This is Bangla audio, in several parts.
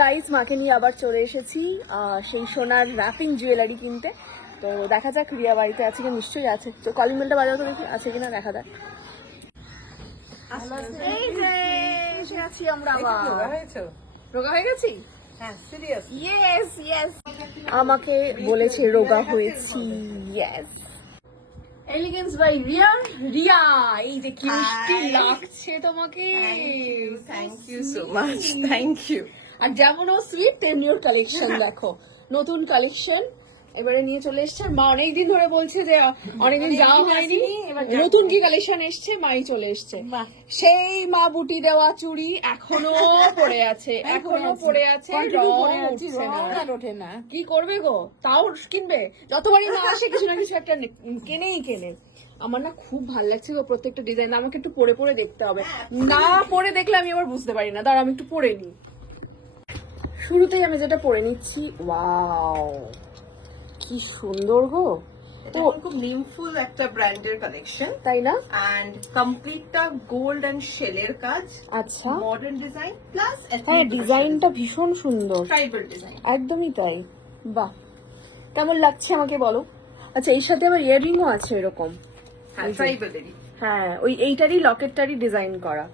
গাইস, মাকে নিয়ে আবার চলে এসেছি সেই সোনার র্যাপিং জুয়েলারি কিনতে। তো দেখা যাক রিয়া বাড়িতে আছে কি, নিশ্চয়ই আছে। তো কলিং বেলটা বাজাও তো দেখি আছে কিনা, দেখা যাক। এই যে এসে আছি আমরা আবার। রোগা হয়ে গেছি? হ্যাঁ, সিরিয়াস। ইয়েস ইয়েস, আমাকে বলেছে রোগা হয়েছি। Yes, elegance by Riya. Riya, এই যে কি মিষ্টি লাগছে তোমাকে। Thank you so much, thank you. আর যেমন ও সুইট তেমনি ওর কালেকশন দেখো, নতুন কালেকশন এবারে নিয়ে চলে এসছে। মা অনেকদিন ধরে বলছে যে অনেকদিন যাওয়া হয়নি, নতুন কি কালেকশন এসছে, মাই চলে এসছে। সেই মা বুটি দেওয়া চুড়ি এখনো পড়ে আছে, এখনো পড়ে আছে, রং ওঠে না। কি করবে গো, তাও কিনবে। যতবারই মা আসে কিছু না কিছু একটা কেনেই কেনে। আমার না খুব ভালো লাগছে গো প্রত্যেকটা ডিজাইন। আমাকে একটু পরে পরে দেখতে হবে, না পরে দেখলে আমি আবার বুঝতে পারি না। দাঁড়া আমি একটু পরে নিই। শুরুতেই আমি যেটা পরে নিচ্ছি, ওয়াও কি সুন্দর গো। এটা খুব নিমফুল একটা ব্র্যান্ডের কালেকশন, তাই না? এন্ড কমপ্লিটটা গোল্ড এন্ড শেলের কাজ। আচ্ছা, মডার্ন ডিজাইন প্লাস হ্যাঁ ডিজাইনটা ভীষণ সুন্দর, ট্রাইবাল ডিজাইন। একদমই তাই। বাহ, কেমন লাগছে আমাকে বলো। আচ্ছা, এর সাথে আবার ইয়াররিংও আছে এরকম। হ্যাঁ, ট্রাইবালেরই। হ্যাঁ, ওই এইটারই লকেটটারই ডিজাইন করা।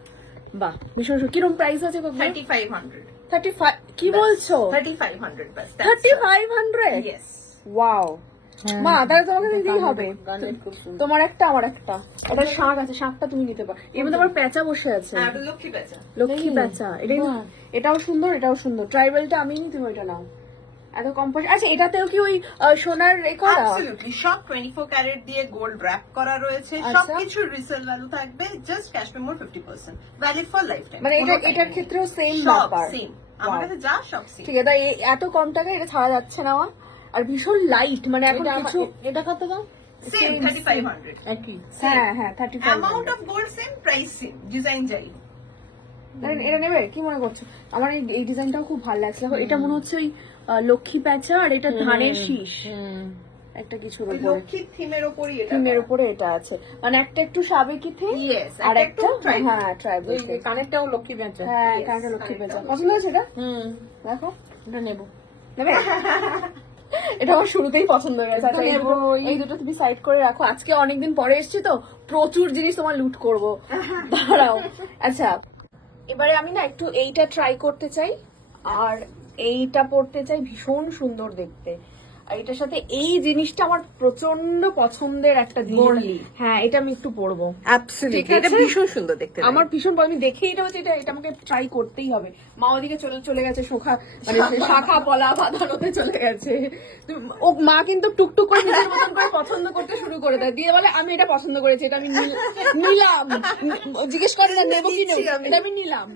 বাহ, ভীষণ সুন্দর। কিরকম প্রাইস আছে? 3500। 35? কি বলছো? 3500 বাস। 3500? ইয়েস। ওয়াও মা, তাহলে তোমাকে দিতেই হবে। তোমার একটা আমার একটা। এটা শাঁখ আছে, শাঁখটা তুমি নিতে পারো। এর মধ্যে আমার প্যাঁচা বসে আছে, হ্যাঁ, এটা লক্ষ্মী বেচা। লক্ষ্মী প্যাঁচা। এটাও সুন্দর, এটাও সুন্দর। ট্রাইবেলটা আমি নি, তুমি ওইটা নাও। এত কম পয়সা। আচ্ছা, এটাতেও কি ওই সোনার এ করা? অ্যাবসলিউটলি, সব 24 ক্যারেট দিয়ে গোল্ড র‍্যাপ করা রয়েছে। সবকিছু রিসেল ভ্যালু থাকবে, জাস্ট ক্যাশ মেমোর 50%, ভ্যালিড ফর লাইফ টাইম। মানে এটার ক্ষেত্রেও সেম সব ব্যাপার। সেম, আমার কাছে যা সব সেম। ঠিক আছে, তাই এত কম টাকায় এটা ছাড়া যাচ্ছে না। আর ভীষণ লাইট, মানে এখন কিছু। এটা কত দাম? সেম 3500 একই। হ্যাঁ হ্যাঁ, 35। Amount of gold same, price same, design যাই। এটা নেবে কি মনে করছো? আমার এই ডিজাইনটাও খুব ভালো লাগছে। এটা মনে হচ্ছে ওই লক্ষ্মী প্যাঁচা, আর এটা ধানের শীষ একটা কিছুর উপরে, লক্ষ্মীর থিমের উপরই এটা। থিমের উপরে এটা আছে, মানে একটা একটু সাবেকি থিম, ইয়েস, আর একটা হ্যাঁ ট্রাইবাল। কানেরটাও লক্ষ্মী প্যাঁচা। হ্যাঁ, কানেরটা লক্ষ্মী প্যাঁচা। পছন্দ হয়েছে এটা? দেখো, এটা নেবো। নেবে? এটা আমার শুরুতেই পছন্দ হয়ে গেছে। আচ্ছা, এই দুটো তুমি সাইড করে রাখো। আজকে অনেকদিন পরে এসেছি তো, প্রচুর জিনিস তোমার লুট করবো। দাঁড়াও। আচ্ছা, এবারে আমি না একটু এইটা ট্রাই করতে চাই, আর এইটা পড়তে চাই, ভীষণ সুন্দর দেখতে। আর এটার সাথে এই জিনিসটা আমার প্রচন্ড পছন্দের একটা জিনিস। হ্যাঁ, এটা আমি একটু পরবো। অ্যাবসলিউটলি, এটা ভীষণ সুন্দর দেখতে। আমার ভীষণ আমি দেখে এটা হচ্ছে, এটা আমাকে ট্রাই করতেই হবে। মা ওদিকে চলে গেছে, মানে শাখা পলা বাঁধানোতে চলে গেছে। ও মা কিন্তু টুকটুক করে নিজের মতন করে পছন্দ করতে শুরু করে দেয়, দিয়ে বলে আমি এটা পছন্দ করেছি, এটা আমি নিলাম। জিজ্ঞেস করে না নেবো কি নেবো, এটা আমি নিলাম।